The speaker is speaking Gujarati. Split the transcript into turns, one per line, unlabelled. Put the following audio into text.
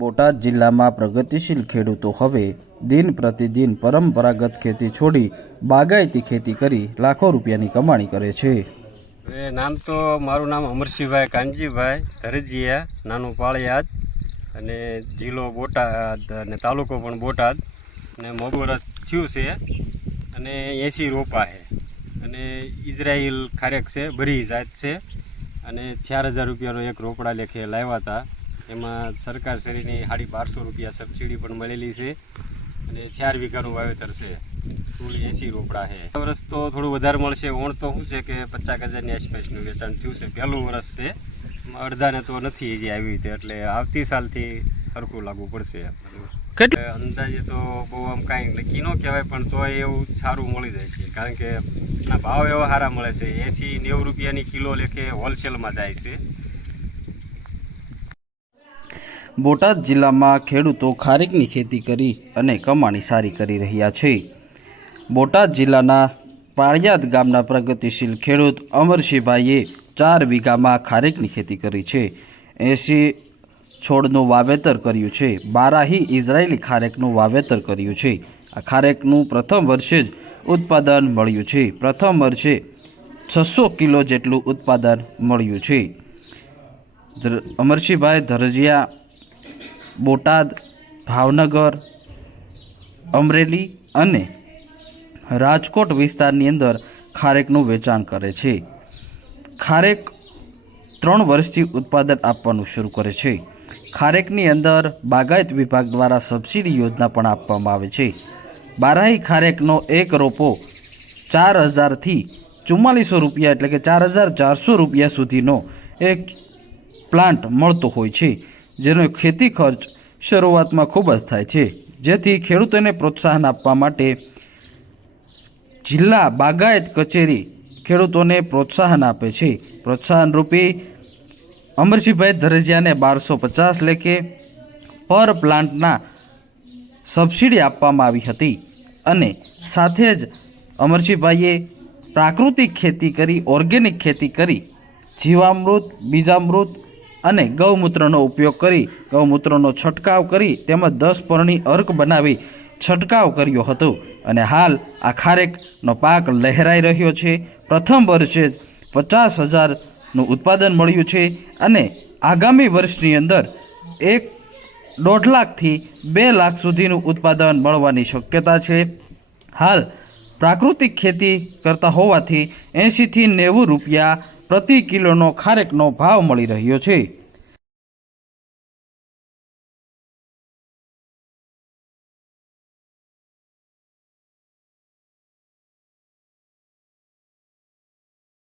બોટાદ જિલ્લામાં પ્રગતિશીલ ખેડૂતો હવે દિન પ્રતિદિન પરંપરાગત ખેતી છોડી બાગાયતી ખેતી કરી લાખો રૂપિયાની કમાણી કરે છે.
નામ તો મારું નામ અમરસિંહભાઈ કાનજીભાઈ ધરજીયા, નાનું પાળિયાદ અને જિલ્લો બોટાદ અને તાલુકો પણ બોટાદ અને મોગું થયું છે અને એંસી રોપા છે અને ઇઝરાયલ ખારેક છે, બરી જાત છે અને ચાર હજાર રૂપિયાનો એક રોપડા લેખે લાવ્યા હતા. એમાં સરકાર શ્રીની સાડી બારસો રૂપિયા સબસિડી પણ મળેલી છે અને ચાર વીઘાનું વાવેતર છે. કુલ એંસી રોપડા છે. આ વર્ષ તો થોડું વધારે મળશે. ઓણ તો શું છે કે પચાસ હજારની આસપાસનું વેચાણ થયું છે. પહેલું વર્ષ છે. અડધાને તો નથી હજી આવી રીતે. એટલે આવતી સાલથી સરખું લાગુ પડશે. અંદાજે તો બહુ આમ કાંઈ નક્કી ન કહેવાય પણ તોય એવું સારું મળી જાય છે. કારણ કે એના ભાવ એવા સારા મળે છે. એંસી નેવું રૂપિયાની કિલો લેખે હોલસેલમાં જાય છે.
બોટાદ જિલ્લામાં ખેડૂતો ખારેકની ખેતી કરી અને કમાણી સારી કરી રહ્યા છે. બોટાદ જિલ્લાના પાળિયાદ ગામના પ્રગતિશીલ ખેડૂત અમરસિંહભાઈએ ચાર વીઘામાં ખારેકની ખેતી કરી છે. એંસી છોડનું વાવેતર કર્યું છે. બારાહી ઇઝરાયેલી ખારેકનું વાવેતર કર્યું છે. આ ખારેકનું પ્રથમ વર્ષે જ ઉત્પાદન મળ્યું છે. પ્રથમ વર્ષે છસો કિલો જેટલું ઉત્પાદન મળ્યું છે. અમરસિંહભાઈ ધરજીયા બોટાદ, ભાવનગર, અમરેલી અને રાજકોટ વિસ્તારની અંદર ખારેકનું વેચાણ કરે છે. ખારેક ત્રણ વર્ષથી ઉત્પાદન આપવાનું શરૂ કરે છે. ખારેકની અંદર બાગાયત વિભાગ દ્વારા સબસિડી યોજના પણ આપવામાં આવે છે. બારાહી ખારેકનો એક રોપો ચાર હજારથી ચુમ્માલીસો રૂપિયા એટલે કે ચાર હજાર ચારસો રૂપિયા સુધીનો એક પ્લાન્ટ મળતો હોય છે. જેનો ખેતી ખર્ચ શરૂઆતમાં ખૂબ જ થાય છે. જેથી ખેડૂતોને પ્રોત્સાહન આપવા માટે જિલ્લા બાગાયત કચેરી ખેડૂતોને પ્રોત્સાહન આપે છે. પ્રોત્સાહન રૂપી અમરસિંહભાઈ ધરજિયાને બારસો પચાસ લેખે પર પ્લાન્ટના સબસિડી આપવામાં આવી હતી અને સાથે જ અમરસિંહભાઈએ પ્રાકૃતિક ખેતી કરી, ઓર્ગેનિક ખેતી કરી. જીવામૃત, બીજામૃત અને ગૌમૂત્રનો ઉપયોગ કરી, ગૌમૂત્રનો છંટકાવ કરી, તેમજ દસ પરણી અર્ક બનાવી છંટકાવ કર્યો હતો. અને હાલ આ ખારેકનો પાક લહેરાઈ રહ્યો છે. પ્રથમ વર્ષે પચાસ હજારનું ઉત્પાદન મળ્યું છે અને આગામી વર્ષની અંદર એક દોઢ લાખથી બે લાખ સુધીનું ઉત્પાદન મળવાની શક્યતા છે. હાલ પ્રાકૃતિક ખેતી કરતા હોવાથી એંશીથી નેવું રૂપિયા પ્રતિ કિલોનો ખારેકનો ભાવ મળી રહ્યો છે.